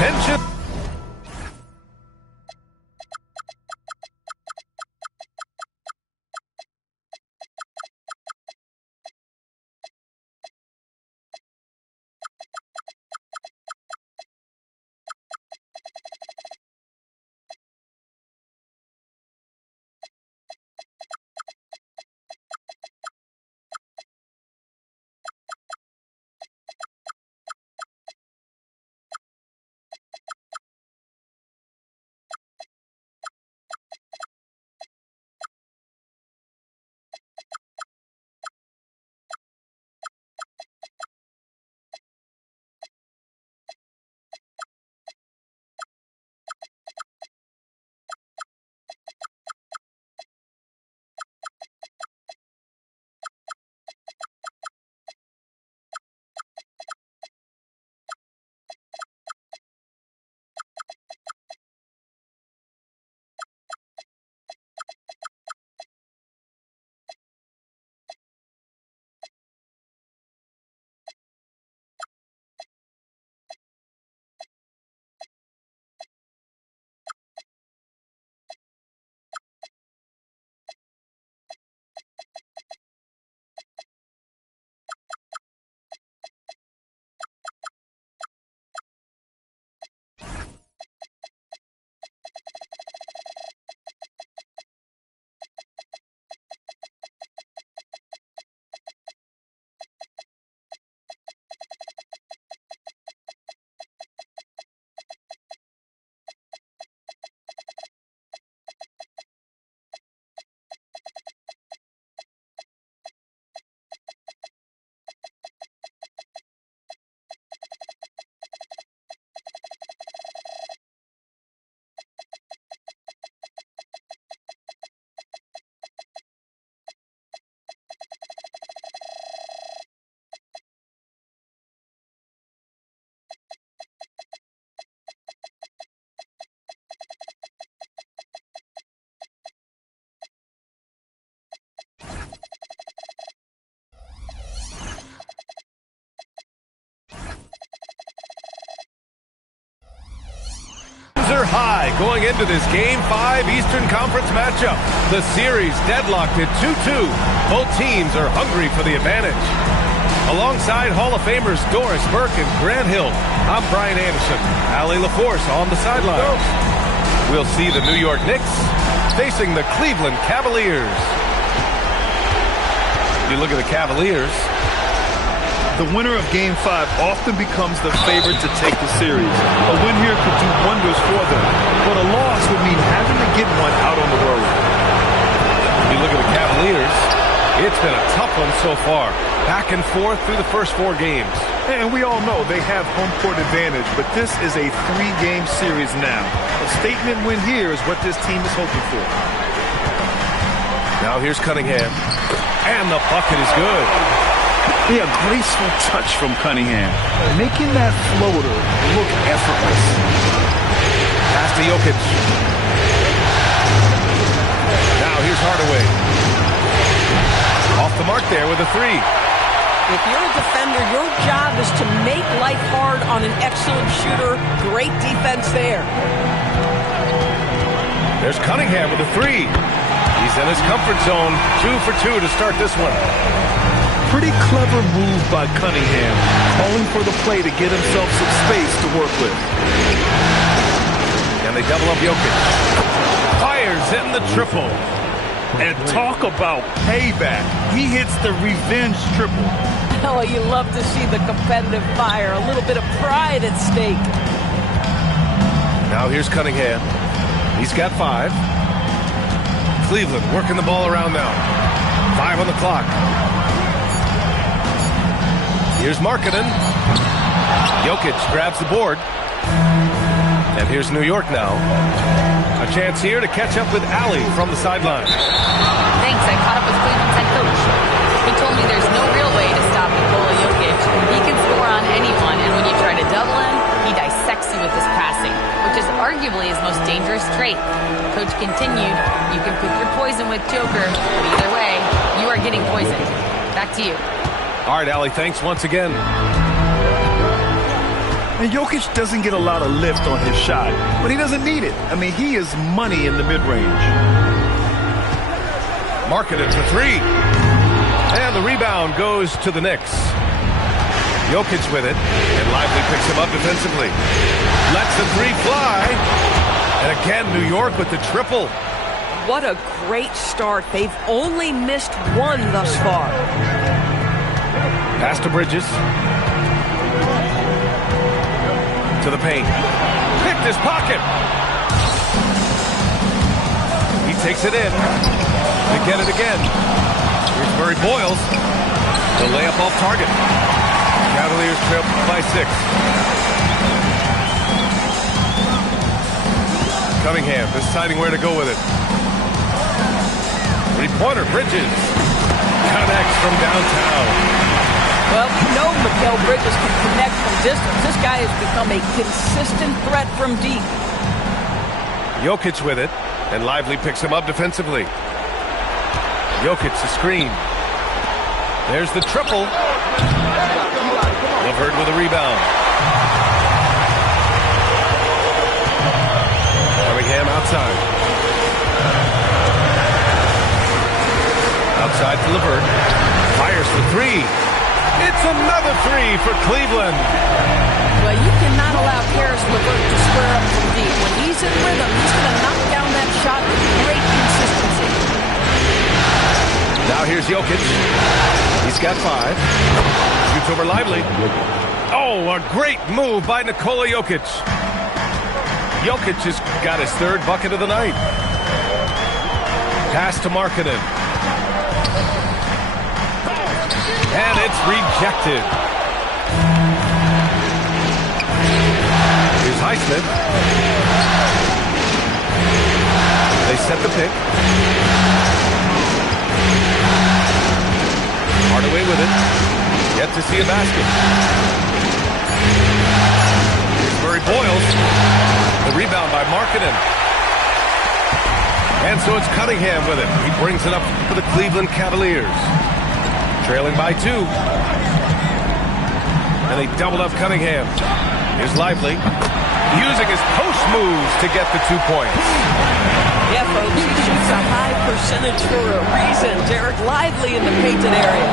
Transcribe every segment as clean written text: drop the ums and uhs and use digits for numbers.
Attention. Are high going into this Game 5 Eastern Conference matchup. The series deadlocked at 2-2. Both teams are hungry for the advantage. Alongside Hall of Famers Doris Burke and Grant Hill, I'm Brian Anderson. Allie LaForce on the sidelines. We'll see the New York Knicks facing the Cleveland Cavaliers. You look at the Cavaliers. The winner of Game 5 often becomes the favorite to take the series. A win here could do wonders for them, but a loss would mean having to get one out on the road. You look at the Cavaliers, it's been a tough one so far. Back and forth through the first 4 games. And we all know they have home court advantage, but this is a 3-game series now. A statement win here is what this team is hoping for. Now here's Cunningham, and the bucket is good. A graceful touch from Cunningham, making that floater look effortless. Pass to Jokic. Now here's Hardaway. Off the mark there with a 3. If you're a defender, your job is to make life hard on an excellent shooter. Great defense there. There's Cunningham with a 3. He's in his comfort zone. 2 for 2 to start this one. Pretty clever move by Cunningham, calling for the play to get himself some space to work with. And they double up Jokic. Fires in the triple. And talk about payback. He hits the revenge triple. Oh, you love to see the competitive fire. A little bit of pride at stake. Now here's Cunningham. He's got 5. Cleveland working the ball around now. 5 on the clock. Here's Markkanen. Jokic grabs the board. And here's New York now. A chance here to catch up with Allie from the sideline. Thanks. I caught up with Cleveland's head coach. He told me there's no real way to stop Nikola Jokic. He can score on anyone, and when you try to double him, he dissects you with his passing, which is arguably his most dangerous trait. Coach continued, you can pick your poison with Joker, but either way, you are getting poisoned. Back to you. All right, Allie, thanks once again. And Jokic doesn't get a lot of lift on his shot, but he doesn't need it. I mean, he is money in the mid-range. Markkanen for three. And the rebound goes to the Knicks. Jokic with it, and Lively picks him up defensively. Lets the three fly. And again, New York with the triple. What a great start. They've only missed one thus far. Pass to Bridges. To the paint. Picked his pocket. He takes it in. To get it again. Here's Murray Boyles. The layup off target. Cavaliers trail by 6. Cunningham deciding where to go with it. Three-pointer, Bridges. Connects from downtown. Well, we know Mikal Bridges can connect from distance. This guy has become a consistent threat from deep. Jokic with it, and Lively picks him up defensively. Jokic the screen. There's the triple. LeVert with a rebound. Cunningham outside. Outside to LeVert. Fires for three. It's another three for Cleveland. Well, you cannot allow Karis LeVert to square up from deep. When he's in rhythm, he's going to knock down that shot with great consistency. Now here's Jokic. He's got 5. Shoots over Lively. Oh, a great move by Nikola Jokic. Jokic has got his 3rd bucket of the night. Pass to Markkanen. And it's rejected. Here's Highsmith. They set the pick. Hardaway with it. Yet to see a basket. Here's Murray Boyles. The rebound by Markkanen. And so it's Cunningham with it. He brings it up for the Cleveland Cavaliers. Trailing by 2. And they doubled up Cunningham. Here's Lively. Using his post moves to get the 2 points. Yeah, folks, he shoots a high percentage for a reason. Derek Lively in the painted area.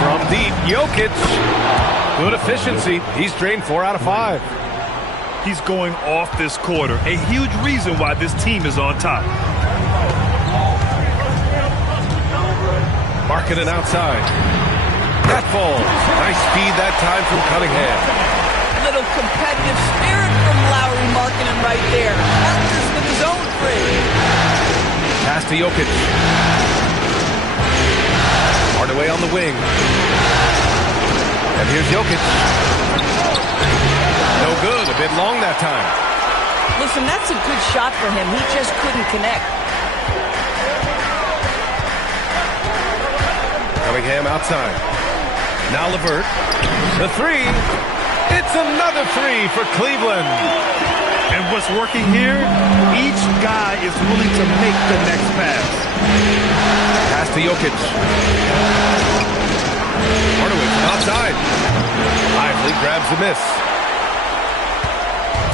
From deep, Jokic. Good efficiency. He's drained 4 out of 5. He's going off this quarter. A huge reason why this team is on top. Markkanen outside. That falls. Nice speed that time from Cunningham. Little competitive spirit from Lowry Markkanen right there. Partners with his own free. Pass to Jokic. Hardaway on the wing. And here's Jokic. No good. A bit long that time. Listen, that's a good shot for him. He just couldn't connect. Cunningham outside. Now LeVert. The 3. It's another 3 for Cleveland. And what's working here? Each guy is willing to make the next pass. Pass to Jokic. Hardaway from outside. Lively grabs the miss.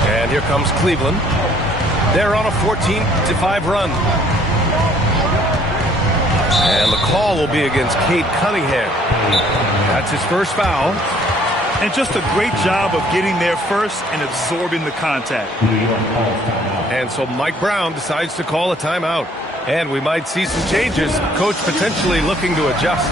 And here comes Cleveland. They're on a 14-5 run. And the call will be against Cade Cunningham. That's his first foul. And just a great job of getting there first and absorbing the contact. And so Mike Brown decides to call a timeout. And we might see some changes. Coach potentially looking to adjust.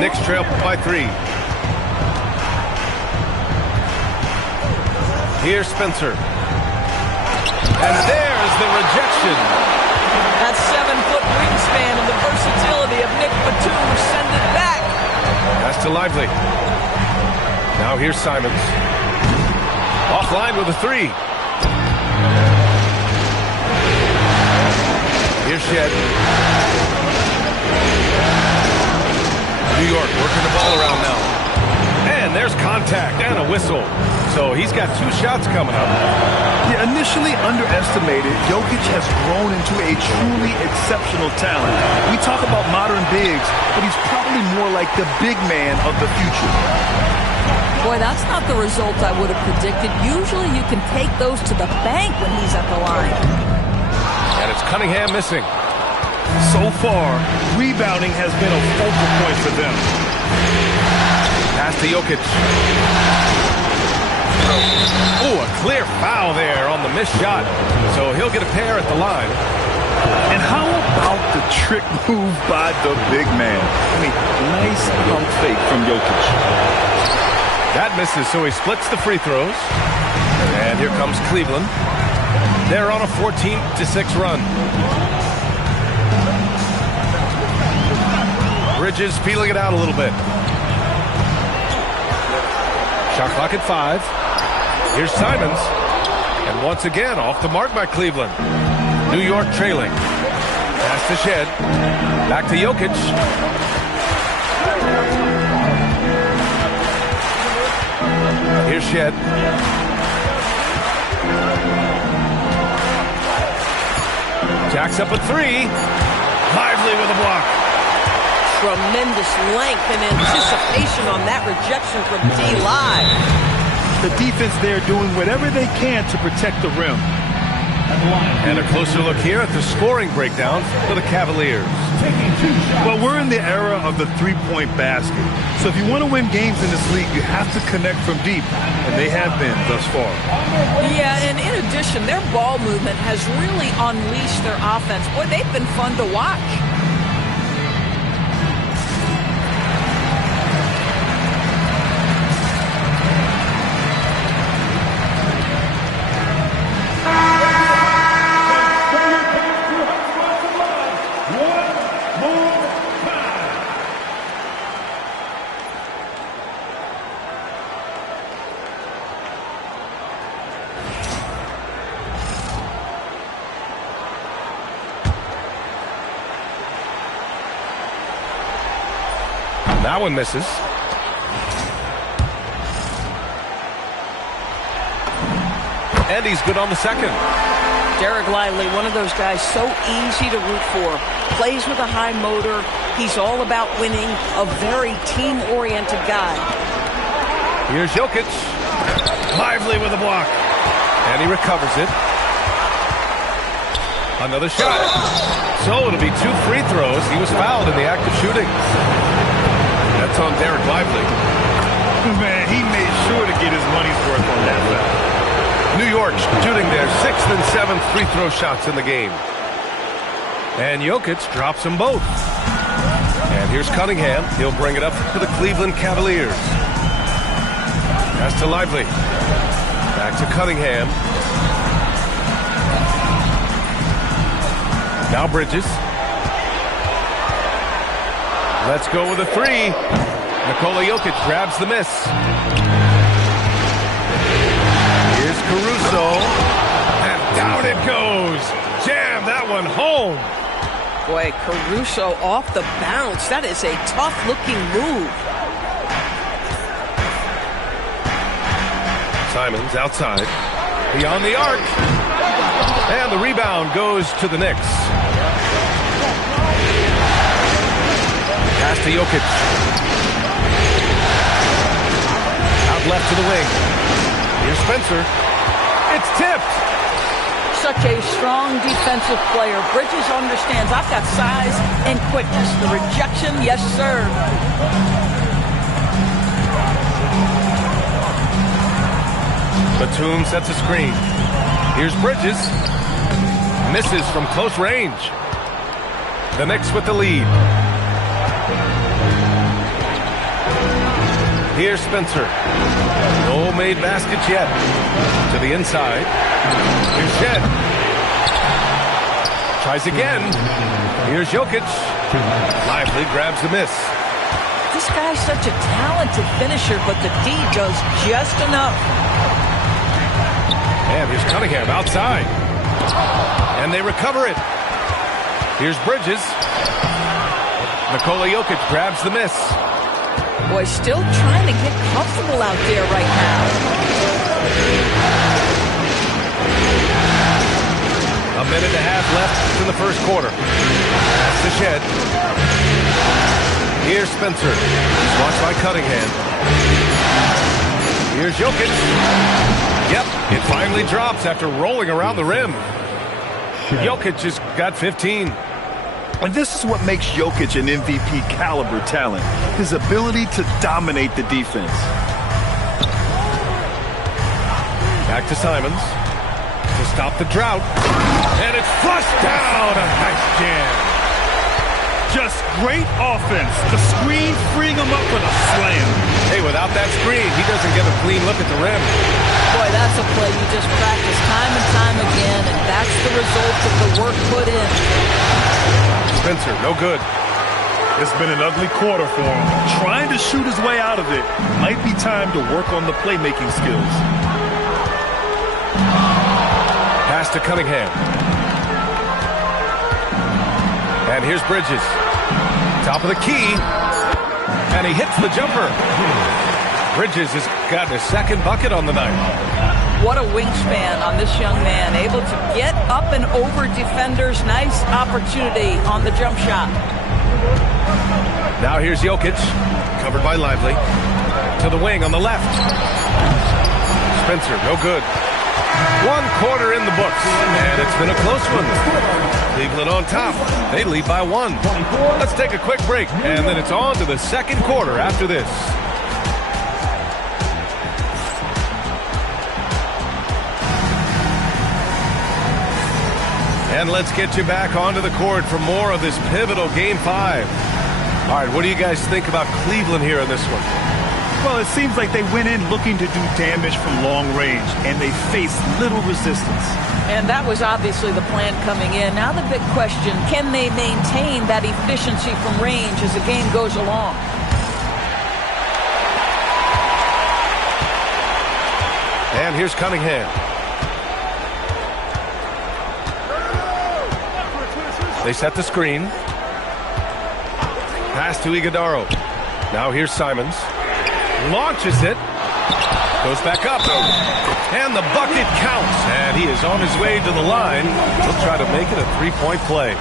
Knicks trail by 3. Here's Spencer. And there's the rejection. That 7-foot wingspan and the versatility of Nick Batum send it back. Pass to Lively. Now here's Simons. Offline with a three. Here's Shed. New York working the ball around now. And there's contact and a whistle. So he's got 2 shots coming up. Yeah, initially underestimated, Jokic has grown into a truly exceptional talent. We talk about modern bigs, but he's probably more like the big man of the future. Boy, that's not the result I would have predicted. Usually you can take those to the bank when he's at the line. And it's Cunningham missing. So far, rebounding has been a focal point for them. Pass to Jokic. Oh, a clear foul there on the missed shot. So he'll get a pair at the line. And how about the trick move by the big man? I mean, nice pump fake from Jokic. That misses, so he splits the free throws. And here comes Cleveland. They're on a 14-6 run. Bridges peeling it out a little bit. Shot clock at 5. Here's Simons. And once again, off the mark by Cleveland. New York trailing. Pass to Shed. Back to Jokic. Here's Shed. Jacks up a 3. Lively with a block. Tremendous length and anticipation on that rejection from D-Live. The defense there doing whatever they can to protect the rim. And a closer look here at the scoring breakdown for the Cavaliers. Well, we're in the era of the three-point basket. So if you want to win games in this league, you have to connect from deep. And they have been thus far. Yeah, and in addition, their ball movement has really unleashed their offense. Boy, they've been fun to watch. That one misses. And he's good on the second. Derek Lively, one of those guys so easy to root for. Plays with a high motor. He's all about winning. A very team-oriented guy. Here's Jokic. Lively with a block. And he recovers it. Another shot. So it'll be 2 free throws. He was fouled in the act of shooting. That's on Derek Lively. Man, he made sure to get his money's worth on that foul. New York shooting their 6th and 7th free throw shots in the game. And Jokic drops them both. And here's Cunningham. He'll bring it up to the Cleveland Cavaliers. Pass to Lively. Back to Cunningham. Now Bridges. Let's go with a 3. Nikola Jokic grabs the miss. Here's Caruso. And down it goes. Jam that one home. Boy, Caruso off the bounce. That is a tough-looking move. Simons outside. Beyond the arc. And the rebound goes to the Knicks. Pass to Jokic. Out left to the wing. Here's Spencer. It's tipped. Such a strong defensive player. Bridges understands I've got size and quickness. The rejection, yes, sir. Batum sets a screen. Here's Bridges. Misses from close range. The Knicks with the lead. Here's Spencer. No made baskets yet. To the inside. Here's Shed. Tries again. Here's Jokic. Lively grabs the miss. This This guy's such a talented finisher, but the D does just enough. And here's Cunningham outside. And they recover it. Here's Bridges. Nikola Jokic grabs the miss. Boy, still trying to get comfortable out there right now. A minute and a half left in the first quarter. That's the Shed. Here's Spencer. He's watched by Cunningham. Here's Jokic. Yep, it finally drops after rolling around the rim. Jokic has got 15. And this is what makes Jokic an MVP caliber talent. His ability to dominate the defense. Back to Simons to stop the drought. And it's flushed down. A nice jam. Just great offense. The screen freeing him up for the slam. Hey, without that screen, he doesn't get a clean look at the rim. Boy, that's a play you just practice time and time again, and that's the result of the work put in. Spencer, no good. It's been an ugly quarter for him. Trying to shoot his way out of it. Might be time to work on the playmaking skills. Pass to Cunningham. And here's Bridges. Top of the key. And he hits the jumper. Bridges has gotten his second bucket on the night. What a wingspan on this young man. Able to get up and over defenders. Nice opportunity on the jump shot. Now here's Jokic. Covered by Lively. To the wing on the left. Spencer, no good. 1 quarter in the books. And it's been a close one. Cleveland on top. They lead by 1. Let's take a quick break. And then it's on to the second quarter after this. And let's get you back onto the court for more of this pivotal Game 5. All right, what do you guys think about Cleveland here in this one? Well, it seems like they went in looking to do damage from long range, and they faced little resistance. And that was obviously the plan coming in. Now the big question, can they maintain that efficiency from range as the game goes along? And here's Cunningham. They set the screen. Pass to Iguodaro. Now here's Simons. Launches it. Goes back up. And the bucket counts. And he is on his way to the line. He'll try to make it a three-point play.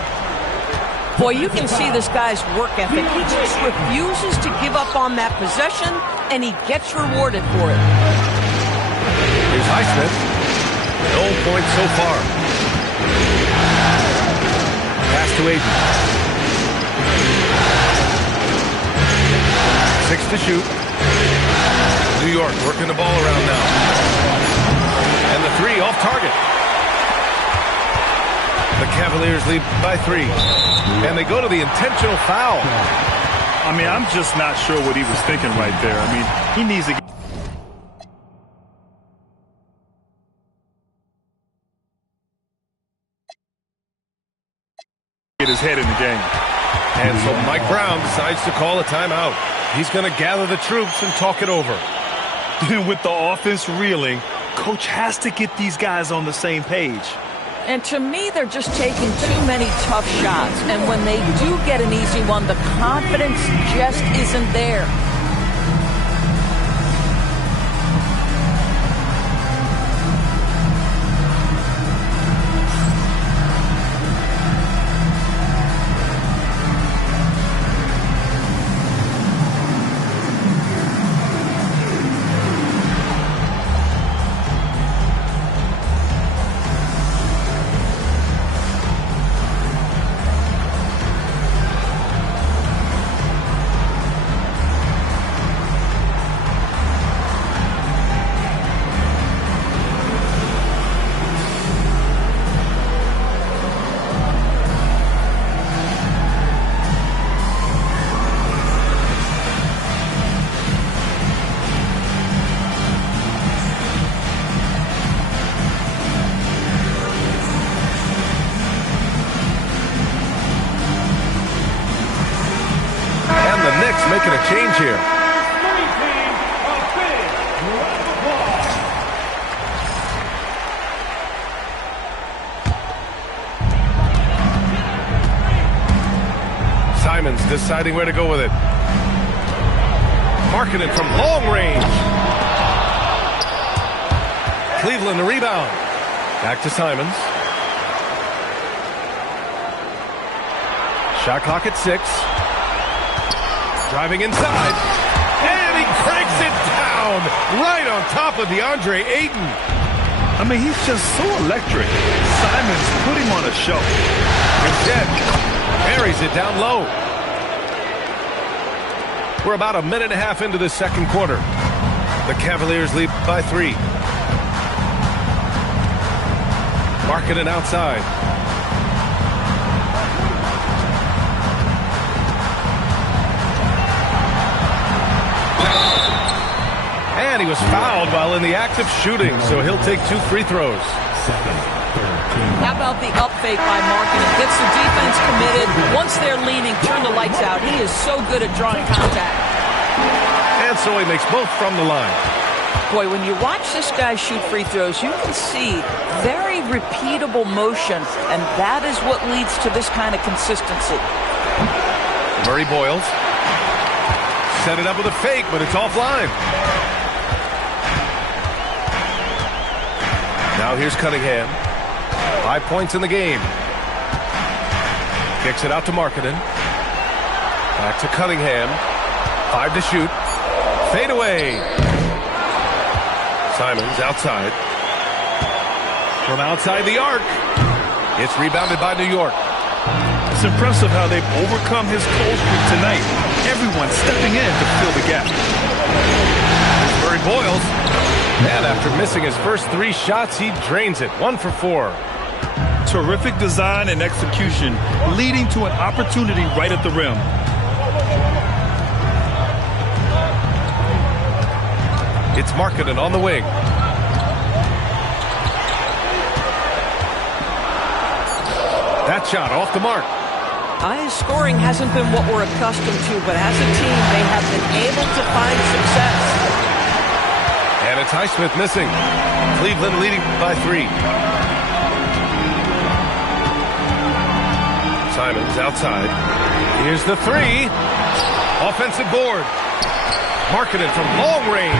Boy, you can see this guy's work ethic. He just refuses to give up on that possession, and he gets rewarded for it. Here's Highsmith. No points so far. Pass to Aiden. 6 to shoot. New York working the ball around now. And the 3 off target. The Cavaliers lead by 3. And they go to the intentional foul. I mean, I'm just not sure what he was thinking right there. I mean, he needs to get his head in the game. And so Mike Brown decides to call a timeout. He's going to gather the troops and talk it over. With the offense reeling, coach has to get these guys on the same page. And to me, they're just taking too many tough shots. And when they do get an easy one, the confidence just isn't there. change here. Simons deciding where to go with it. Marking it from long range. Cleveland the rebound. Back to Simons. Shot clock at 6. Driving inside. And he cranks it down right on top of DeAndre Ayton. I mean, he's just so electric. Simons put him on a show. Instead, buries it down low. We're about a minute and a half into the second quarter. The Cavaliers lead by 3. Marking it outside. And he was fouled while in the act of shooting, so he'll take 2 free throws. How about the up fake by Markkanen? Gets the defense committed. Once they're leaning, turn the lights out. He is so good at drawing contact. And so he makes both from the line. Boy, when you watch this guy shoot free throws, you can see very repeatable motion, and that is what leads to this kind of consistency. Murray Boyles. Set it up with a fake, but it's offline. Now here's Cunningham. 5 points in the game. Kicks it out to Markkanen. Back to Cunningham. 5 to shoot. Fade away. Simons outside. From outside the arc. It's rebounded by New York. It's impressive how they've overcome his cold streak tonight. Everyone stepping in to fill the gap. Murray Boyles. And after missing his first 3 shots, he drains it. 1 for 4. Terrific design and execution, leading to an opportunity right at the rim. It's Markkanen on the wing. That shot off the mark. High scoring hasn't been what we're accustomed to, but as a team, they have been able to find success. And it's Highsmith missing. Cleveland leading by 3. Simons outside. Here's the 3. Offensive board. Markkanen from long range.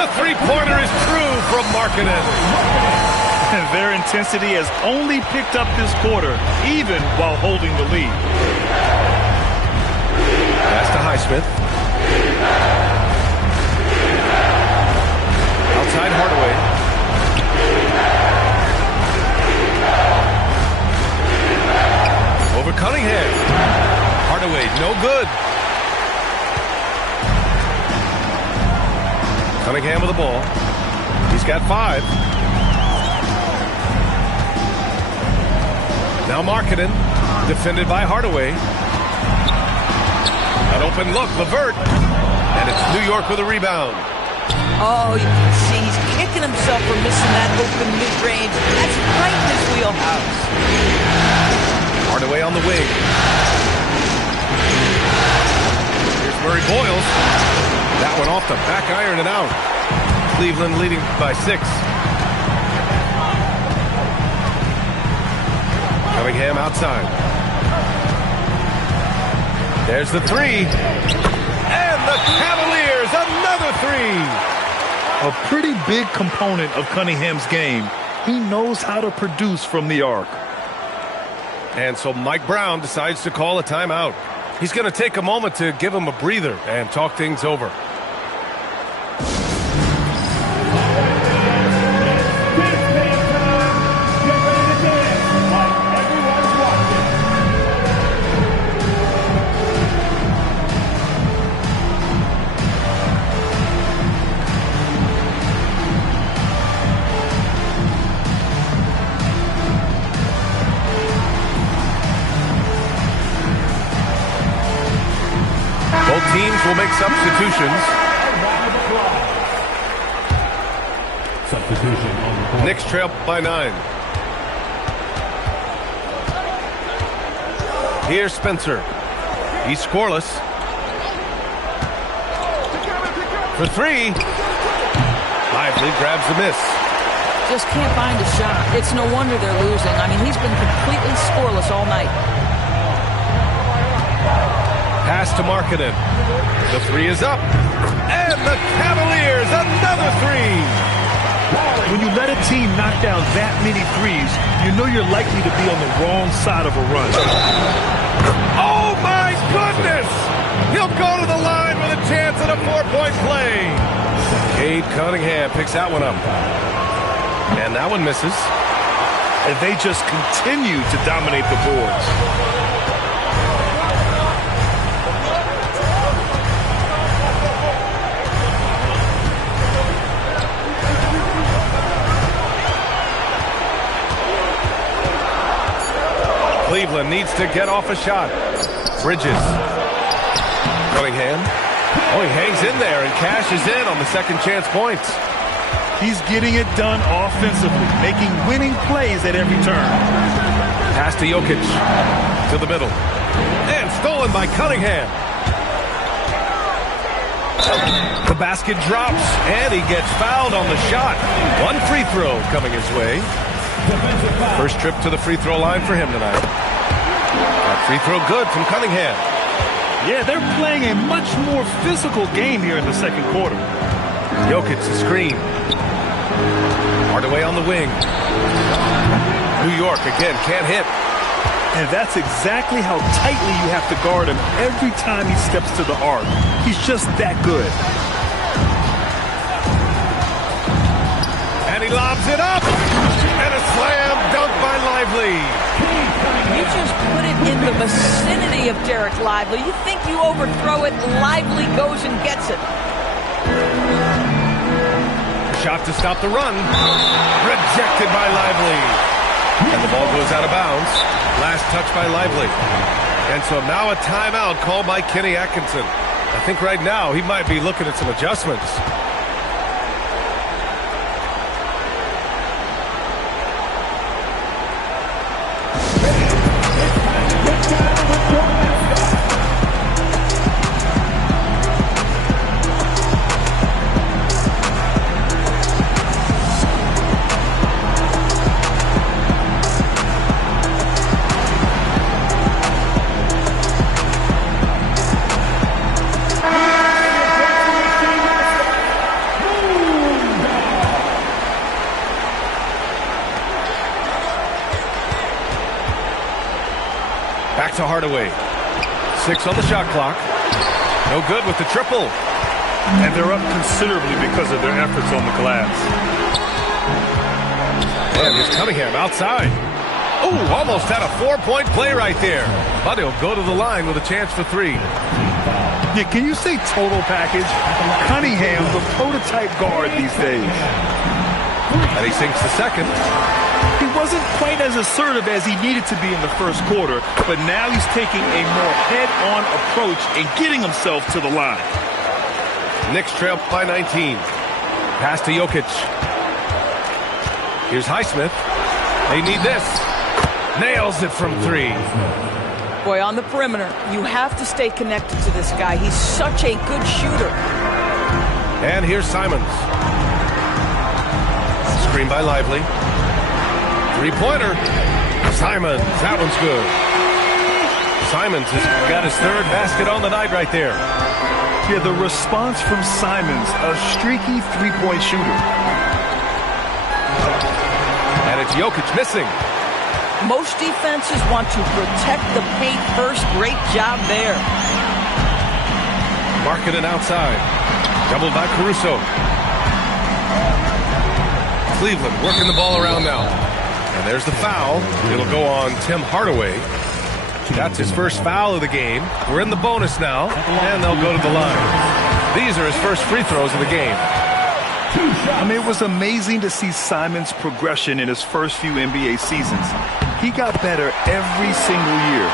The three-pointer is true from Markkanen. And their intensity has only picked up this quarter, even while holding the lead. Pass to Highsmith. Outside Hardaway. Over Cunningham. Hardaway, no good. Cunningham with the ball. He's got 5. Now Markkanen, defended by Hardaway. An open look, LeVert. And it's New York with a rebound. Oh, you can see he's kicking himself for missing that open mid-range. That's right in his wheelhouse. Hardaway on the wing. Here's Murray Boyles. That one off the back iron and out. Cleveland leading by 6. Cunningham outside. There's the 3. And the Cavaliers, another 3. A pretty big component of Cunningham's game. He knows how to produce from the arc. And so Mike Brown decides to call a timeout. He's going to take a moment to give him a breather and talk things over. Both teams will make substitutions. Knicks trail by 9. Here's Spencer. He's scoreless. For three. Lively grabs the miss. Just can't find a shot. It's no wonder they're losing. I mean, he's been completely scoreless all night. Pass to Markkanen. The three is up. And the Cavaliers, another three. When you let a team knock down that many threes, you know you're likely to be on the wrong side of a run. Oh, my goodness! He'll go to the line with a chance at a 4-point play. Cade Cunningham picks that one up. And that one misses. And they just continue to dominate the boards. Cleveland needs to get off a shot. Bridges. Cunningham. Oh, he hangs in there and cashes in on the second chance points. He's getting it done offensively, making winning plays at every turn. Pass to Jokic. To the middle. And stolen by Cunningham. The basket drops, and he gets fouled on the shot. One free throw coming his way. First trip to the free throw line for him tonight. That free throw good from Cunningham. Yeah, they're playing a much more physical game here in the second quarter. Jokic the screen. Hardaway on the wing. New York again can't hit. And that's exactly how tightly you have to guard him every time he steps to the arc. He's just that good. And he lobs it up. And a slam dunk by Lively. You just put it in the vicinity of Derek Lively. You think you overthrow it, Lively goes and gets it. Shot to stop the run. Rejected by Lively. And the ball goes out of bounds. Last touch by Lively. And so now a timeout called by Kenny Atkinson. I think right now he might be looking at some adjustments. Back to Hardaway. 6 on the shot clock. No good with the triple. And they're up considerably because of their efforts on the glass. And here's Cunningham outside. Oh, almost had a 4-point play right there. But he'll go to the line with a chance for 3. Yeah, can you say total package? Cunningham, the prototype guard these days. And he sinks the second. He wasn't quite as assertive as he needed to be in the first quarter, but now he's taking a more head-on approach and getting himself to the line. Knicks trail by 19. Pass to Jokic. Here's Highsmith. They need this. Nails it from 3. Boy, on the perimeter, you have to stay connected to this guy. He's such a good shooter. And here's Simons. Screen by Lively. 3-pointer. Simons. That one's good. Simons has got his 3rd basket on the night right there. Yeah, the response from Simons, a streaky 3-point shooter. And it's Jokic missing. Most defenses want to protect the paint first. Great job there. Markkanen outside. Doubled by Caruso. Cleveland working the ball around now. And there's the foul. It'll go on Tim Hardaway. That's his first foul of the game. We're in the bonus now, and they'll go to the line. These are his first free throws of the game. I mean, it was amazing to see Simons' progression in his first few NBA seasons. He got better every single year.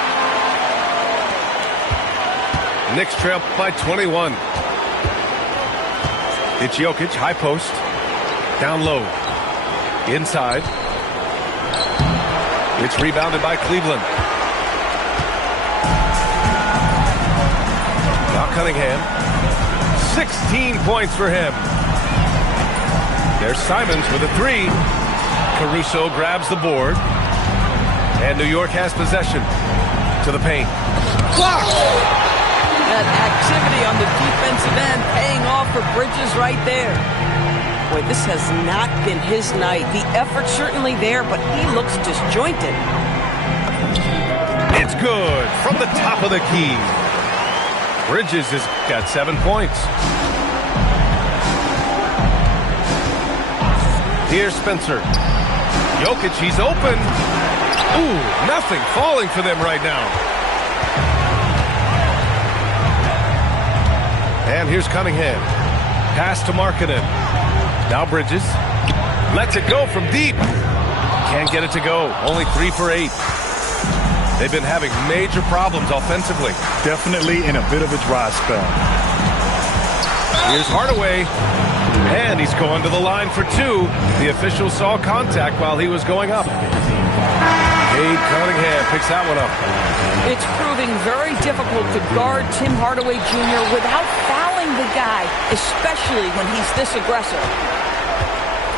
Knicks trail by 21. It's Jokic, high post. Down low. Inside. It's rebounded by Cleveland. Now Cunningham. 16 points for him. There's Simons with a three. Caruso grabs the board. And New York has possession to the paint. Blocked! That activity on the defensive end paying off for Bridges right there. Boy, this has not been his night. The effort's certainly there, but he looks disjointed. It's good from the top of the key. Bridges has got 7 points. Here's Spencer. Jokic, he's open. Ooh, nothing falling for them right now. And here's Cunningham. Pass to Markkanen. Now Bridges. Lets it go from deep. Can't get it to go. Only 3 for 8. They've been having major problems offensively. Definitely in a bit of a dry spell. Here's Hardaway. And he's going to the line for 2. The official saw contact while he was going up. Cade Cunningham picks that one up. It's proving very difficult to guard Tim Hardaway Jr. without fouling the guy, especially when he's this aggressive.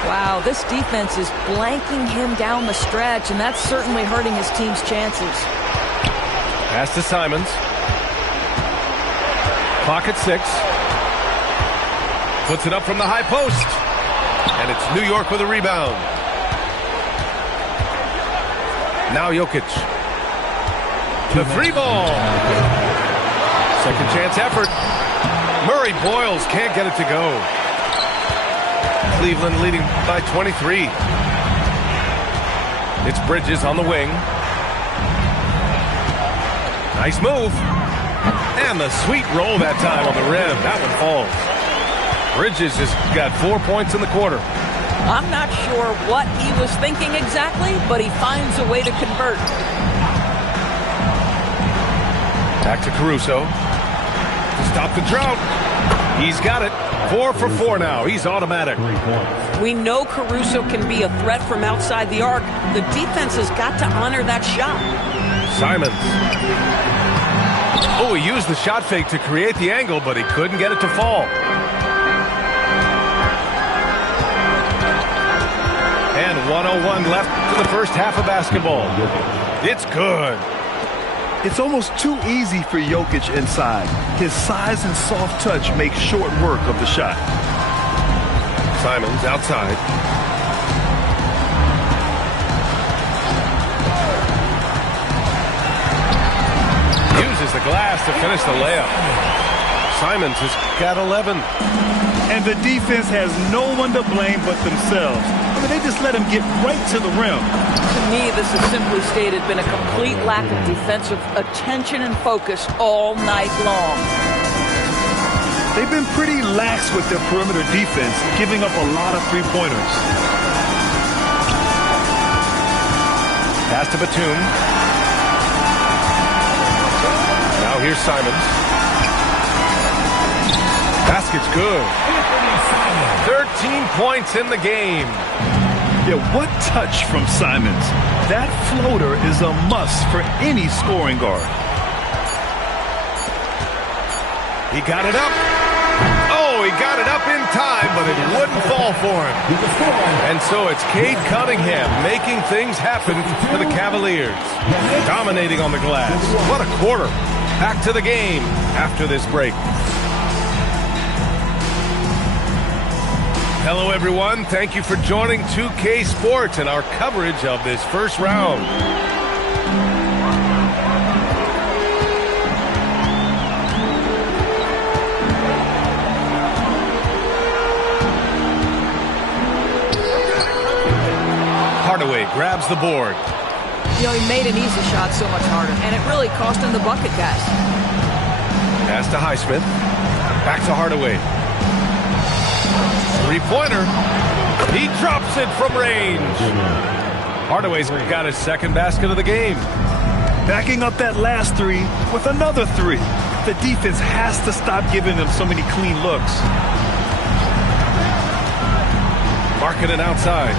Wow, this defense is blanking him down the stretch, and that's certainly hurting his team's chances. Pass to Simons. Clock at 6. Puts it up from the high post. And it's New York with a rebound. Now Jokic. The 3 ball. Second chance effort. Murray Boyles can't get it to go. Cleveland leading by 23. It's Bridges on the wing. Nice move. And the sweet roll that time on the rim. That one falls. Bridges has got 4 points in the quarter. I'm not sure what he was thinking exactly, but he finds a way to convert. Back to Caruso. To stop the drought. He's got it. 4 for 4 now. He's automatic. We know Caruso can be a threat from outside the arc. The defense has got to honor that shot. Simons. Oh, he used the shot fake to create the angle, but he couldn't get it to fall. And 1:01 left to the first half of basketball. It's good. It's almost too easy for Jokic inside. His size and soft touch make short work of the shot. Simons outside. Uses the glass to finish the layup. Simons has got 11. And the defense has no one to blame but themselves. I mean, they just let him get right to the rim. To me, this has simply stated been a complete lack of defensive attention and focus all night long. They've been pretty lax with their perimeter defense, giving up a lot of three-pointers. Pass to Batum. Now here's Simons. Basket's good. 13 points in the game. Yeah, what touch from Simons. That floater is a must for any scoring guard. He got it up. Oh, he got it up in time, but it wouldn't fall for him. And so it's Cade Cunningham making things happen for the Cavaliers. Dominating on the glass. What a quarter. Back to the game after this break. Hello, everyone. Thank you for joining 2K Sports and our coverage of this first round. Hardaway grabs the board. You know, he made an easy shot so much harder, and it really cost him the bucket, guys. Pass to Highsmith. Back to Hardaway. Three-pointer. He drops it from range. Hardaway's got his second basket of the game. Backing up that last three with another three. The defense has to stop giving them so many clean looks. Markkanen outside.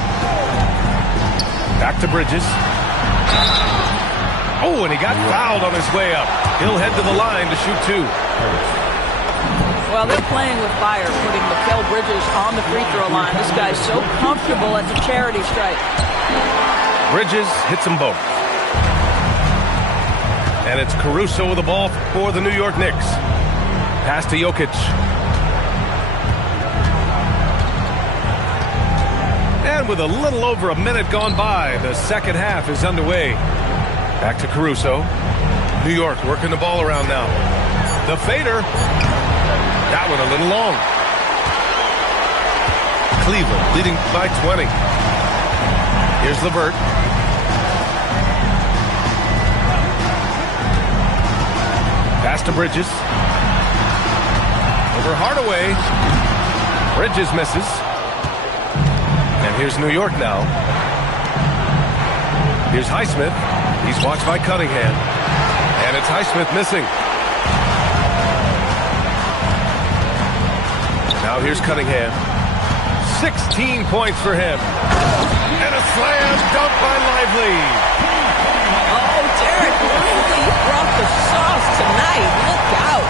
Back to Bridges. Oh, and he got fouled on his way up. He'll head to the line to shoot 2. Well, they're playing with fire, putting Mikal Bridges on the free throw line. This guy's so comfortable at the charity stripe. Bridges hits them both. And it's Caruso with the ball for the New York Knicks. Pass to Jokic. And with a little over a minute gone by, the second half is underway. Back to Caruso. New York working the ball around now. The fader. That one a little long. Cleveland leading by 20. Here's LeVert. Pass to Bridges. Over Hardaway. Bridges misses. And here's New York now. Here's Highsmith. He's watched by Cunningham. And it's Highsmith missing. Now here's Cunningham. 16 points for him. And a slam dunk by Lively. Oh, Derek Lively brought the sauce tonight. Look out.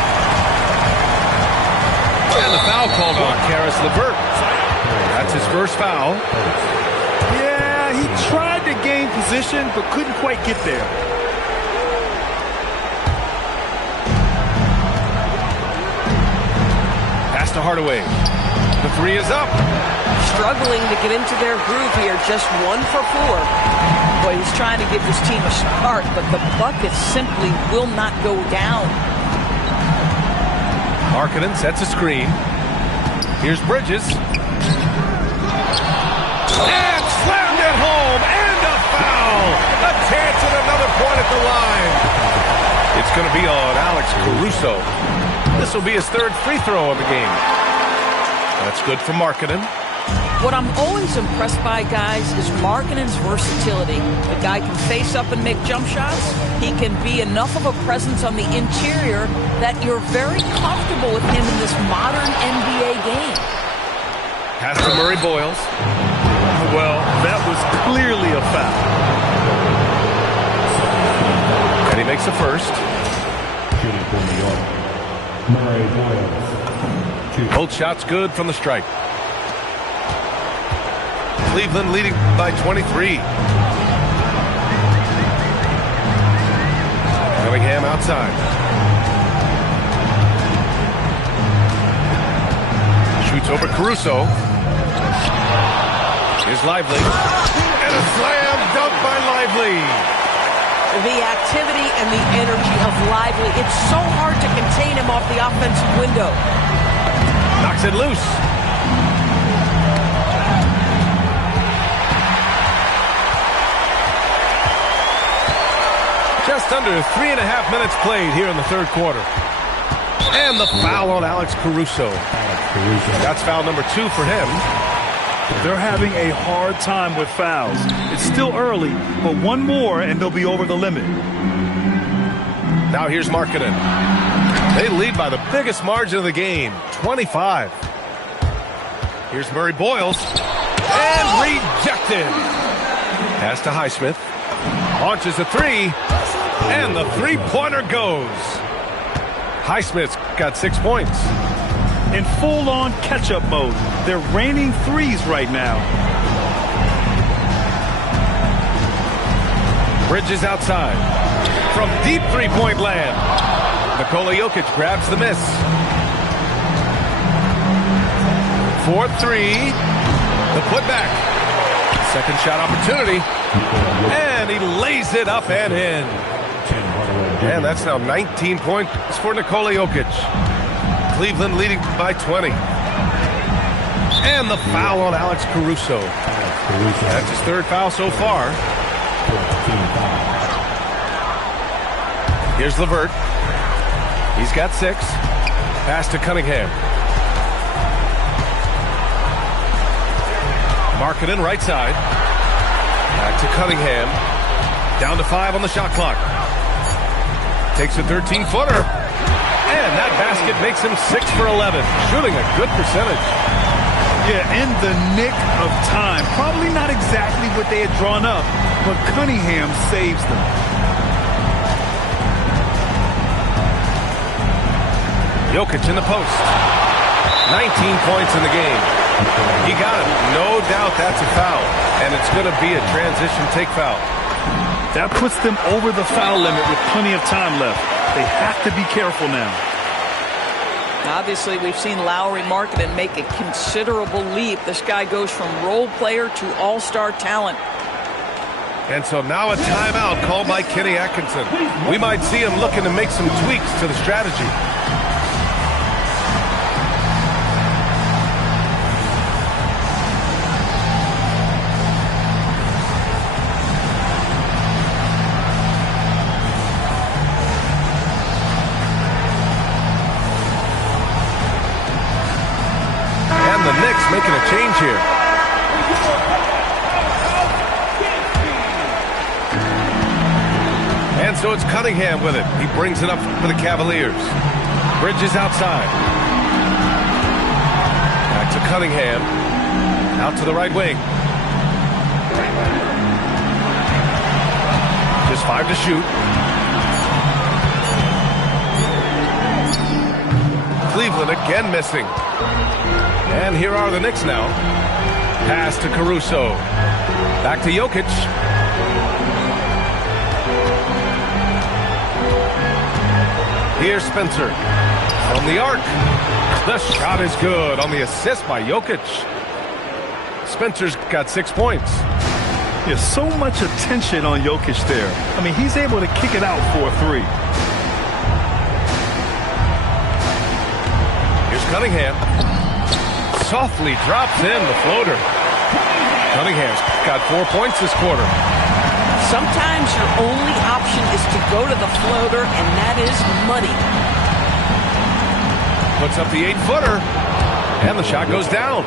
And the foul called on Karis LeVert. That's his first foul. Yeah, he tried to gain position, but couldn't quite get there. Pass to Hardaway. The three is up. Struggling to get into their groove here, just 1 for 4. Boy, he's trying to give this team a spark, but the bucket simply will not go down. Markkanen sets a screen. Here's Bridges. And slammed it home. And a foul. A chance at another point at the line. It's going to be on Alex Caruso. This will be his third free throw of the game. That's good for Markkanen. What I'm always impressed by, guys, is Markkanen's versatility. The guy can face up and make jump shots. He can be enough of a presence on the interior that you're very comfortable with him in this modern NBA game. Pass to Murray Boyles. Well, that was clearly a foul. And he makes the first. Shooting for New York, Murray Boyles. Both shots good from the stripe. Cleveland leading by 23. Cunningham outside. Shoots over Caruso. Here's Lively. And a slam dunk by Lively. The activity and the energy of Lively. It's so hard to contain him off the offensive window. Knocks it loose. Just under 3.5 minutes played here in the third quarter. And the foul on Alex Caruso. That's foul number 2 for him. They're having a hard time with fouls. It's still early, but one more and they'll be over the limit. Now here's Markkanen. They lead by the biggest margin of the game, 25. Here's Murray Boyles. And rejected. Pass to Highsmith. Launches a three. And the three-pointer goes. Highsmith's got 6 points. In full-on catch-up mode. They're raining threes right now. Bridges outside. From deep three-point land. Nikola Jokic grabs the miss. 4-3. The putback. Second shot opportunity. And he lays it up and in. And that's now 19 points for Nikola Jokic. Cleveland leading by 20. And the foul on Alex Caruso. That's his third foul so far. Here's LeVert. He's got 6. Pass to Cunningham. Markkanen right side. Back to Cunningham. Down to 5 on the shot clock. Takes a 13-footer. And that basket makes him 6 for 11. Shooting a good percentage. Yeah, in the nick of time. Probably not exactly what they had drawn up, but Cunningham saves them. Jokic in the post. 19 points in the game. He got it. No doubt that's a foul. And it's going to be a transition take foul. That puts them over the foul limit with plenty of time left. They have to be careful now. Obviously, we've seen Lauri Markkanen make a considerable leap. This guy goes from role player to all-star talent. And so now a timeout called by Kenny Atkinson. We might see him looking to make some tweaks to the strategy. And the Knicks making a change here. And so it's Cunningham with it. He brings it up for the Cavaliers. Bridges outside. Back to Cunningham. Out to the right wing. Just 5 to shoot. Cleveland again missing. And here are the Knicks now. Pass to Caruso. Back to Jokic. Here's Spencer from the arc. The shot is good on the assist by Jokic. Spencer's got 6 points. There's so much attention on Jokic there. I mean, he's able to kick it out for a 3. Here's Cunningham. Softly drops in the floater. Cunningham's got 4 points this quarter. Sometimes your only option is to go to the floater, and that is money. Puts up the 8-footer, and the shot goes down.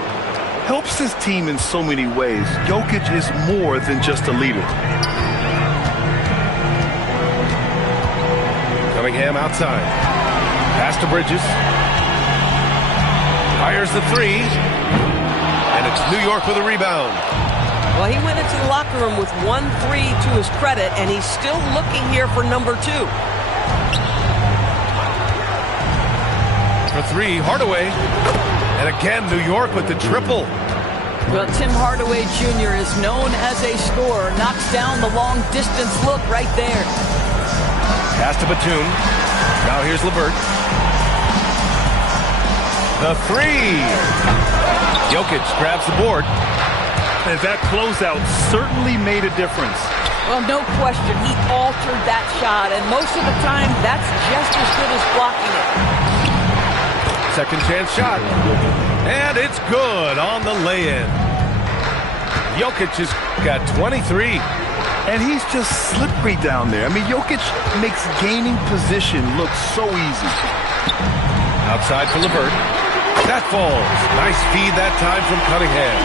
Helps his team in so many ways. Jokic is more than just a leader. Cunningham outside. Pass to Bridges. Fires the 3. And it's New York with a rebound. Well, he went into the locker room with 1 3 to his credit, and he's still looking here for number 2. For 3, Hardaway. And again, New York with the triple. Well, Tim Hardaway Jr. is known as a scorer. Knocks down the long-distance look right there. Pass to Batum. Now here's LeVert. The 3. Jokic grabs the board. And that closeout certainly made a difference. Well, no question. He altered that shot, and most of the time, that's just as good as blocking it. Second chance shot. And it's good on the lay-in. Jokic has got 23. And he's just slippery down there. I mean, Jokic makes gaining position look so easy. Outside for LeVert. That falls. Nice feed that time from Cunningham.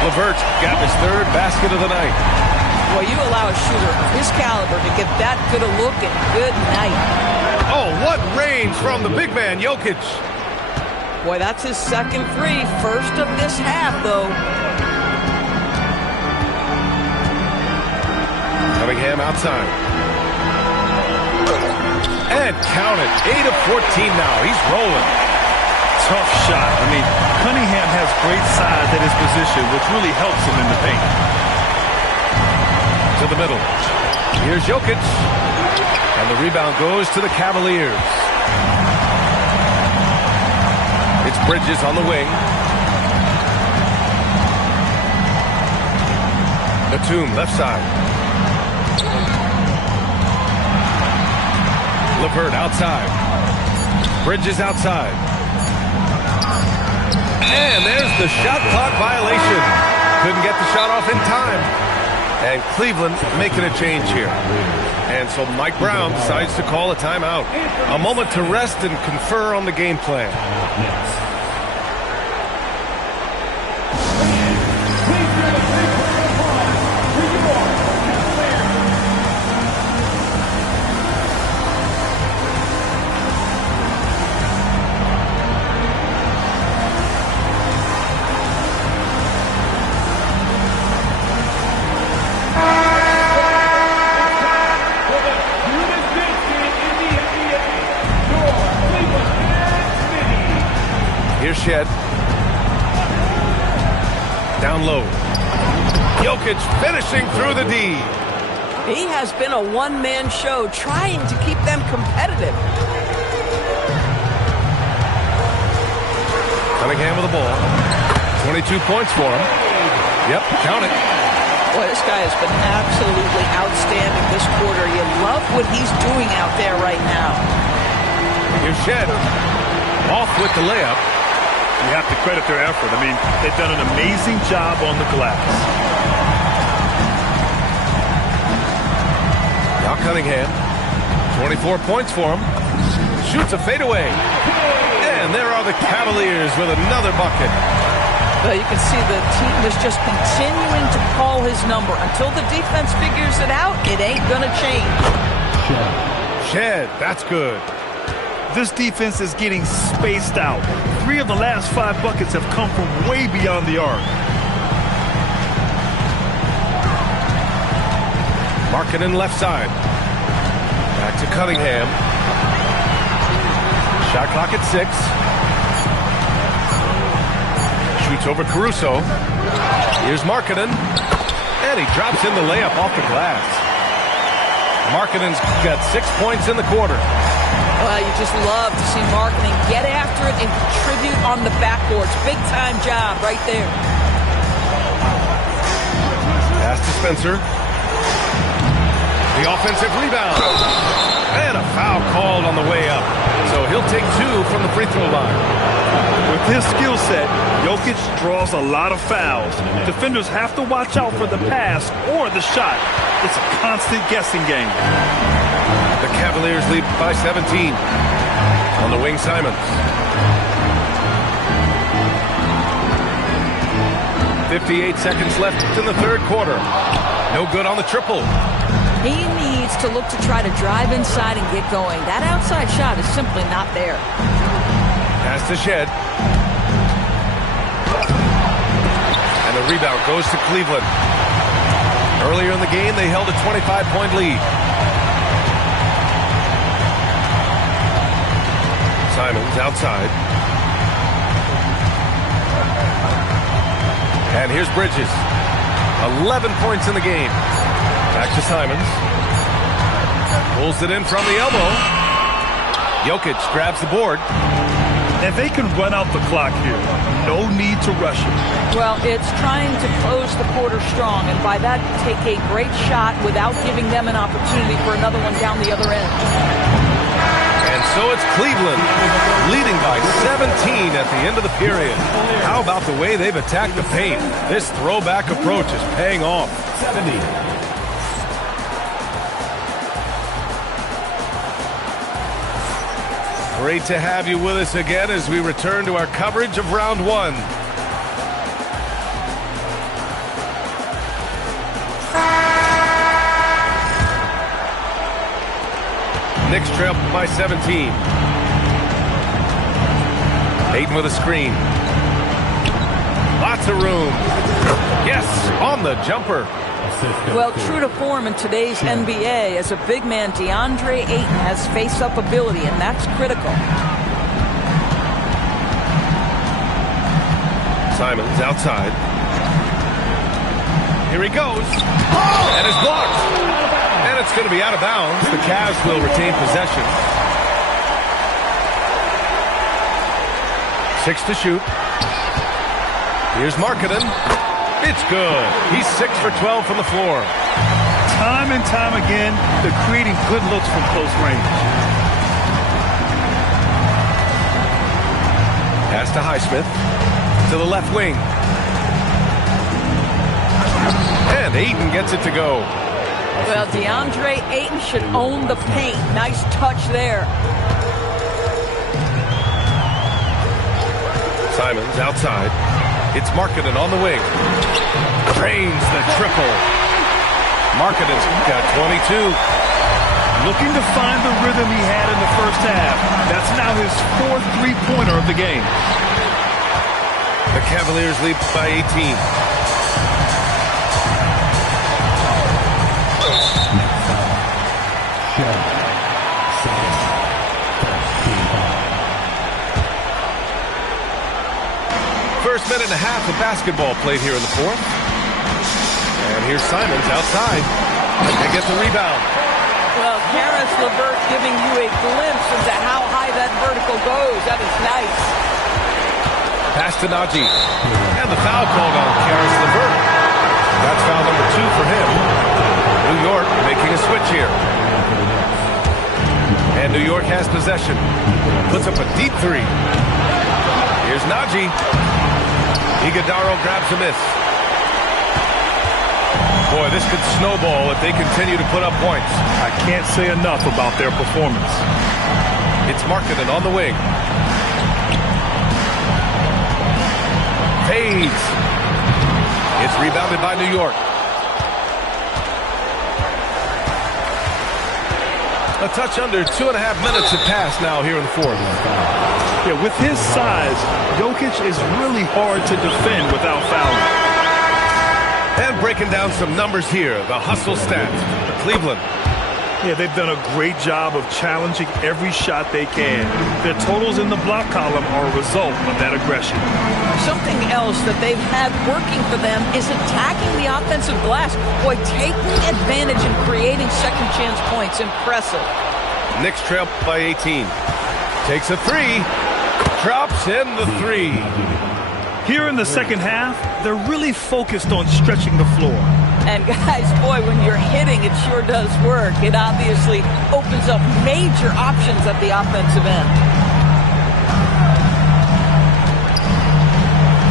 LeVert's got his 3rd basket of the night. Well, you allow a shooter of his caliber to get that good a look, and good night. Oh, what range from the big man, Jokic. Boy, that's his 2nd 3. First of this half, though. Cunningham outside. And count it. 8 of 14 now. He's rolling. Tough shot. I mean, Cunningham has great size at his position, which really helps him in the paint. To the middle. Here's Jokic. And the rebound goes to the Cavaliers. It's Bridges on the wing. Batum left side. LeVert outside. Bridges outside. And there's the shot clock violation. Couldn't get the shot off in time. And Cleveland making a change here. And so Mike Brown decides to call a timeout. A moment to rest and confer on the game plan. Here's Shed. Down low. Jokic finishing through the D. He has been a one-man show trying to keep them competitive. Cunningham with the ball. 22 points for him. Yep, count it. Boy, this guy has been absolutely outstanding this quarter. You love what he's doing out there right now. Here's Shed. Off with the layup. You have to credit their effort. I mean, they've done an amazing job on the glass. Now Cunningham. 24 points for him. Shoots a fadeaway. And there are the Cavaliers with another bucket. Well, you can see the team is just continuing to call his number. Until the defense figures it out, it ain't going to change. Shed, that's good. This defense is getting spaced out. 3 of the last 5 buckets have come from way beyond the arc. Markkanen left side. Back to Cunningham. Shot clock at 6. Shoots over Caruso. Here's Markkanen. And he drops in the layup off the glass. Markkanen's got 6 points in the quarter. Well, you just love to see Markkanen get after it and contribute on the backboards. Big-time job right there. Pass to Spencer. The offensive rebound. And a foul called on the way up. So he'll take 2 from the free throw line. With his skill set, Jokic draws a lot of fouls. Defenders have to watch out for the pass or the shot. It's a constant guessing game. The Cavaliers lead by 17. On the wing, Simons. 58 seconds left in the third quarter. No good on the triple. He needs to look to try to drive inside and get going. That outside shot is simply not there. Pass to Shed. And the rebound goes to Cleveland. Earlier in the game, they held a 25-point lead. Simons outside. And here's Bridges. 11 points in the game. Back to Simons. Pulls it in from the elbow. Jokic grabs the board. And they can run out the clock here. No need to rush it. Well, it's trying to close the quarter strong, and by that, take a great shot without giving them an opportunity for another one down the other end. And so it's Cleveland leading by 17 at the end of the period. How about the way they've attacked the paint? This throwback approach is paying off. 70. Great to have you with us again as we return to our coverage of round 1. Knicks trail by 17. Ayton with a screen. Lots of room. Yes, on the jumper. Well, true to form in today's NBA, as a big man, DeAndre Ayton has face-up ability, and that's critical. Simons outside. Here he goes. And it's blocked. And it's going to be out of bounds. The Cavs will retain possession. 6 to shoot. Here's Markkanen. It's good. He's 6 for 12 from the floor. Time and time again, they're creating good looks from close range. Pass to Highsmith. To the left wing. And Ayton gets it to go. Well, DeAndre Ayton should own the paint. Nice touch there. Simons outside. It's Markkanen on the wing. Drains the triple. Markkanen's got 22. Looking to find the rhythm he had in the first half. That's now his 4th three-pointer of the game. The Cavaliers lead by 18. and a half of basketball played here in the fourth. And here's Simons outside. They get the rebound. Well, Karis LeVert giving you a glimpse into how high that vertical goes. That is nice. Pass to Najee. And the foul called on Karis LeVert. That's foul number 2 for him. New York making a switch here. And New York has possession. Puts up a deep 3. Here's Najee. Iguodala grabs a miss. Boy, this could snowball if they continue to put up points. I can't say enough about their performance. It's Markkanen on the wing. Fades. It's rebounded by New York. A touch under 2.5 minutes have passed now here in the fourth. Yeah, with his size, Jokic is really hard to defend without fouling. And breaking down some numbers here, the hustle stats for Cleveland. Yeah, they've done a great job of challenging every shot they can. Their totals in the block column are a result of that aggression. Something else that they've had working for them is attacking the offensive glass. Boy, taking advantage and creating second chance points. Impressive. Knicks trail by 18. Takes a 3. Drops in the 3. Here in the second half, they're really focused on stretching the floor. And guys, boy, when you're hitting, it sure does work. It obviously opens up major options at the offensive end.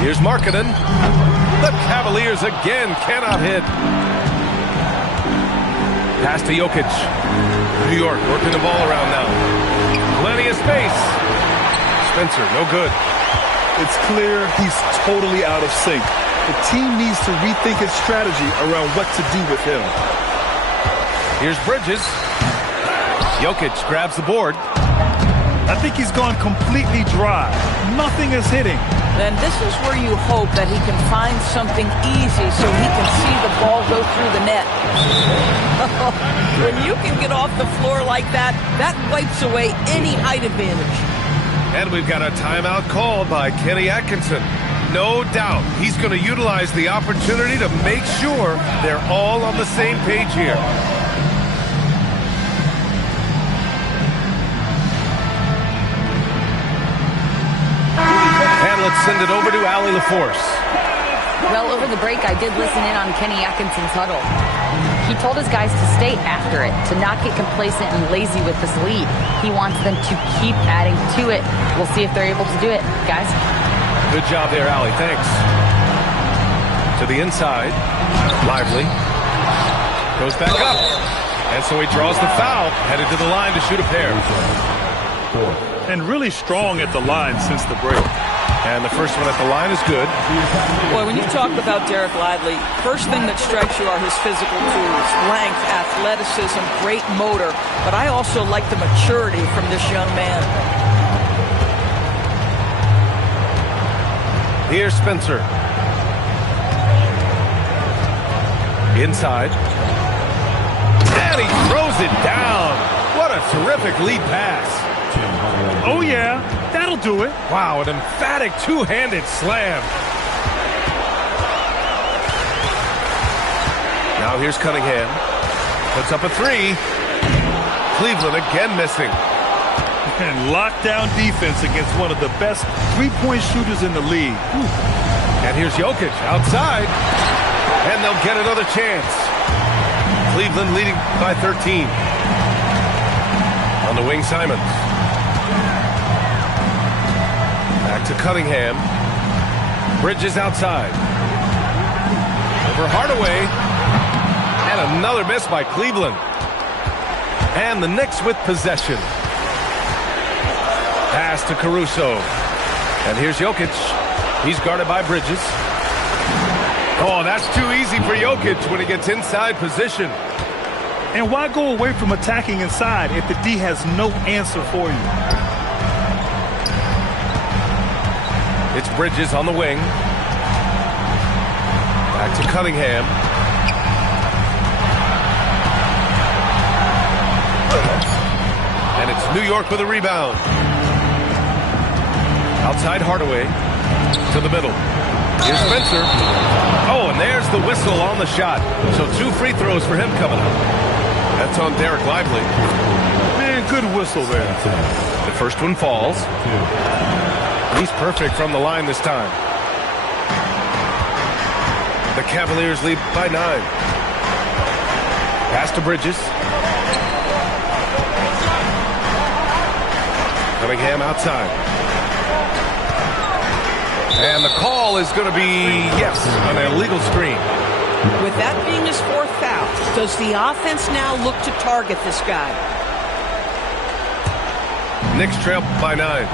Here's Markkanen. The Cavaliers again cannot hit. Pass to Jokic. New York working the ball around now. Plenty of space. Spencer, no good. It's clear he's totally out of sync. The team needs to rethink its strategy around what to do with him. Here's Bridges. Jokic grabs the board. I think he's gone completely dry. Nothing is hitting. Then this is where you hope that he can find something easy so he can see the ball go through the net. When you can get off the floor like that, that wipes away any height advantage. And we've got a timeout called by Kenny Atkinson. No doubt he's going to utilize the opportunity to make sure they're all on the same page here. And let's send it over to Allie LaForce. Well, over the break, I did listen in on Kenny Atkinson's huddle. He told his guys to stay after it, to not get complacent and lazy with this lead. He wants them to keep adding to it. We'll see if they're able to do it, guys. Good job there, Allie. Thanks. To the inside. Lively. Goes back up. And so he draws the foul. Headed to the line to shoot a pair. And really strong at the line since the break. And the first one at the line is good. Boy, when you talk about Derek Lively, first thing that strikes you are his physical tools. Length, athleticism, great motor. But I also like the maturity from this young man. Here's Spencer. Inside. And he throws it down. What a terrific lead pass. Oh, yeah. That'll do it. Wow, an emphatic two-handed slam. Now here's Cunningham. Puts up a 3. Cleveland again missing. And lockdown defense against one of the best three-point shooters in the league. And here's Jokic outside. And they'll get another chance. Cleveland leading by 13. On the wing, Simons. Back to Cunningham. Bridges outside. Over Hardaway. And another miss by Cleveland. And the Knicks with possession. Pass to Caruso. And here's Jokic. He's guarded by Bridges. Oh, that's too easy for Jokic when he gets inside position. And why go away from attacking inside if the D has no answer for you? It's Bridges on the wing. Back to Cunningham. And it's New York with a rebound. Outside Hardaway to the middle. Here's Spencer. Oh, and there's the whistle on the shot. So 2 free throws for him coming up. That's on Derek Lively. Man, good whistle there. The first one falls. He's perfect from the line this time. The Cavaliers lead by 9. Pass to Bridges. Cunningham outside. And the call is going to be, yes, an illegal screen. With that being his 4th foul, does the offense now look to target this guy? Knicks trail by 9.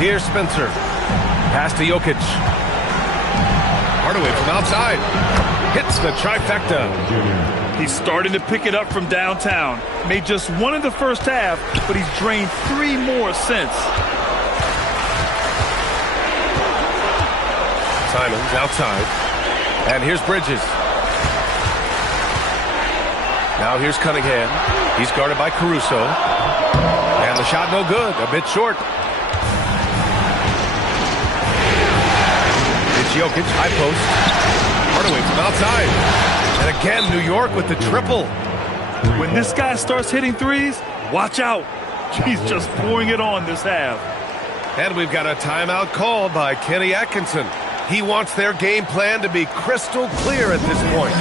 Here's Spencer. Pass to Jokic. Hardaway from outside. Hits the trifecta. He's starting to pick it up from downtown. Made just 1 in the first half, but he's drained 3 more since. Simons outside. And here's Bridges. Now here's Cunningham. He's guarded by Caruso. And the shot no good. A bit short. It's Jokic, high post. Hardaway from outside. And again, New York with the triple. When this guy starts hitting threes, watch out. He's just pouring it on this half. And we've got a timeout called by Kenny Atkinson. He wants their game plan to be crystal clear at this point.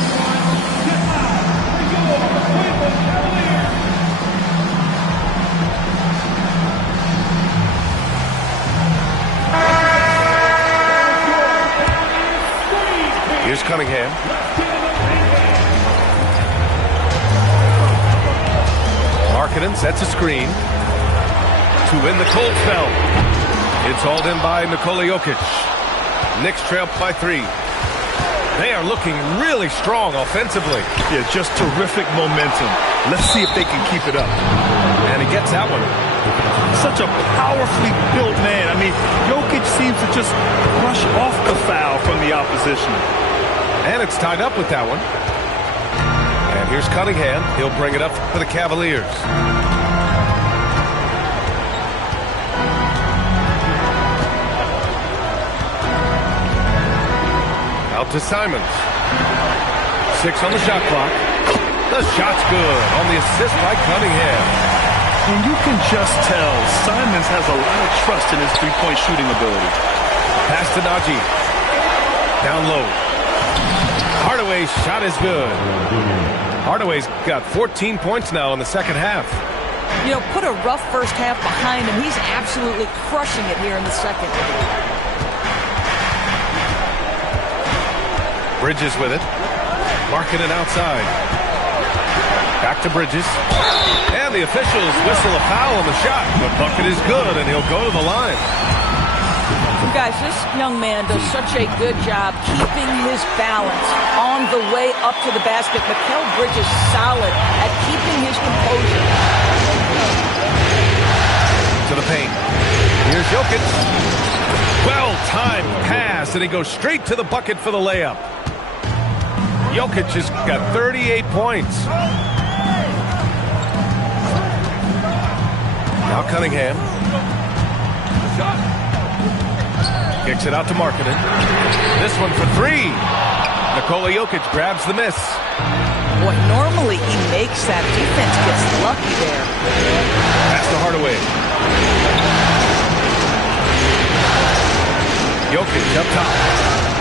Here's Cunningham. Markkanen sets a screen to win the cold spell. It's hauled in by Nikola Jokic. Knicks trail by 3. They are looking really strong offensively. Yeah, just terrific momentum. Let's see if they can keep it up. And he gets that one. Such a powerfully built man. I mean, Jokic seems to just brush off the foul from the opposition. And it's tied up with that one. And here's Cunningham. He'll bring it up for the Cavaliers. Out to Simons. 6 on the shot clock. The shot's good on the assist by Cunningham. And you can just tell Simons has a lot of trust in his three-point shooting ability. Pass to Najee. Down low. Hardaway's shot is good. Hardaway's got 14 points now in the second half. You know, put a rough first half behind him. He's absolutely crushing it here in the second. Bridges with it. Markkanen outside. Back to Bridges. And the officials whistle a foul on the shot. The bucket is good, and he'll go to the line. You guys, this young man does such a good job keeping his balance on the way up to the basket. Mikal Bridges solid at keeping his composure. To the paint. Here's Jokic. Well-timed pass, and he goes straight to the bucket for the layup. Jokic has got 38 points. Now Cunningham. Kicks it out to Markkanen. This one for 3. Nikola Jokic grabs the miss. Boy, normally he makes that. Defense gets lucky there. Pass to Hardaway. Jokic up top.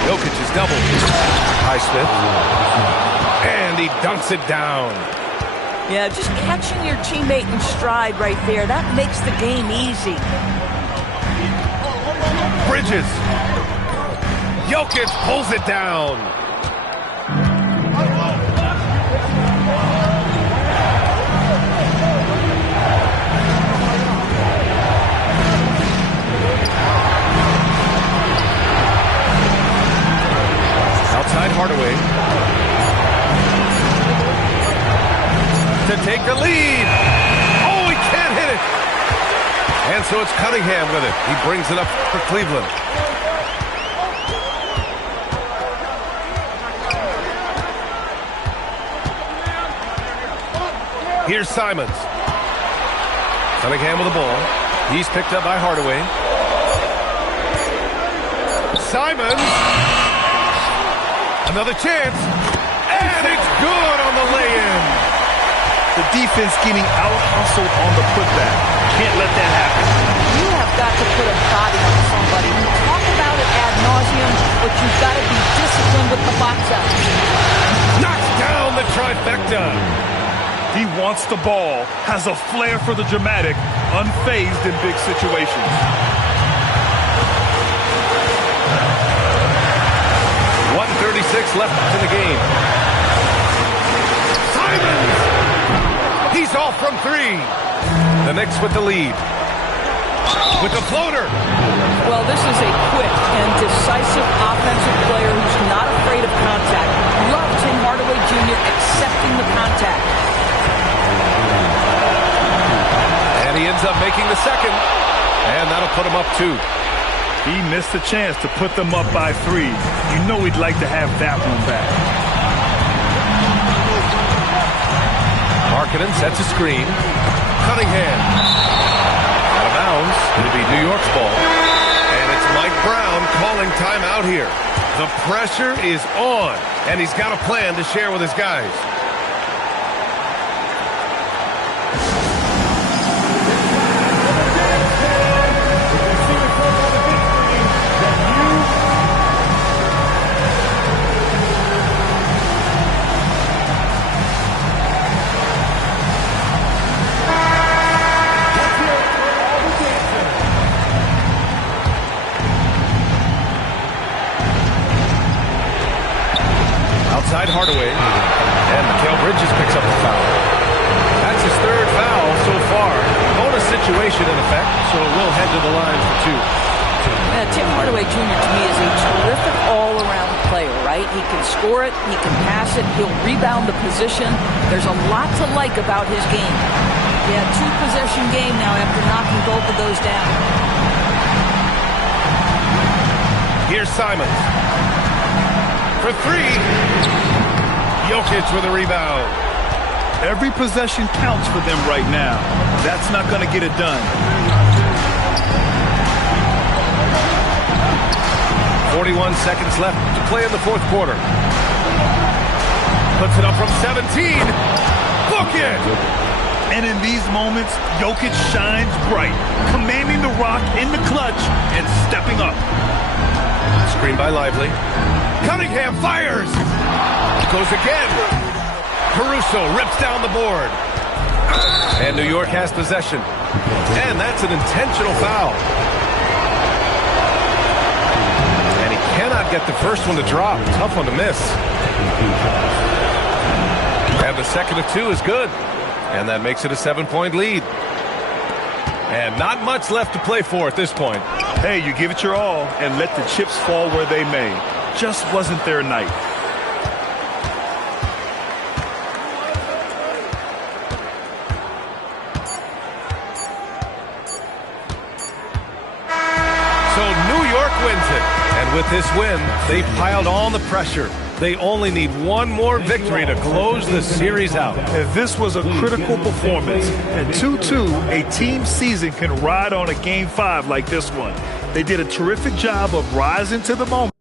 Jokic is doubled. Highsmith. And he dunks it down. Yeah, just catching your teammate in stride right there. That makes the game easy. Bridges. Jokic pulls it down. Outside Hardaway. To take the lead. Oh, he can't hit it. And so it's Cunningham with it. He brings it up for Cleveland. Here's Simons. Cunningham with the ball. He's picked up by Hardaway. Simons. Another chance. And it's good on the lay-in. The defense getting out-hustled on the putback. Can't let that happen. You have got to put a body on somebody. We talk about it ad nauseum, but you've got to be disciplined with the box out. Knocks down the trifecta. He wants the ball, has a flair for the dramatic, unfazed in big situations. 1:36 left in the game. Simons! He's off from three. The Knicks with the lead. With the floater. Well, this is a quick and decisive offensive player who's not afraid of contact. Love Tim Hardaway Jr. accepting the contact. And he ends up making the second. And that'll put him up 2. He missed a chance to put them up by 3. You know he'd like to have that one back. Markkanen sets a screen. Cunningham. Out of bounds. It'll be New York's ball. And it's Mike Brown calling timeout here. The pressure is on. And he's got a plan to share with his guys. Outside Hardaway, and Mikal Bridges picks up the foul. That's his 3rd foul so far. Bonus situation in effect, so we'll head to the line for 2. Tim Hardaway Jr. to me is a terrific all-around player, right? He can score it, he can pass it, he'll rebound the position. There's a lot to like about his game. Yeah, 2-possession game now after knocking both of those down. Here's Simons. For 3. Jokic with a rebound. Every possession counts for them right now. That's not going to get it done. 41 seconds left to play in the 4th quarter. Puts it up from 17. Book it! And in these moments, Jokic shines bright, commanding the rock in the clutch and stepping up. Screen by Lively. Cunningham fires! Goes again. Caruso rips down the board. And New York has possession. And that's an intentional foul. And he cannot get the first one to drop. Tough one to miss. And the second of 2 is good. And that makes it a 7-point lead. And not much left to play for at this point. Hey, you give it your all and let the chips fall where they may. Just wasn't their night. So New York wins it. And with this win, they piled on the pressure. They only need one more victory to close the series out. And this was a critical performance. At 2-2, a team season can ride on a Game 5 like this one. They did a terrific job of rising to the moment.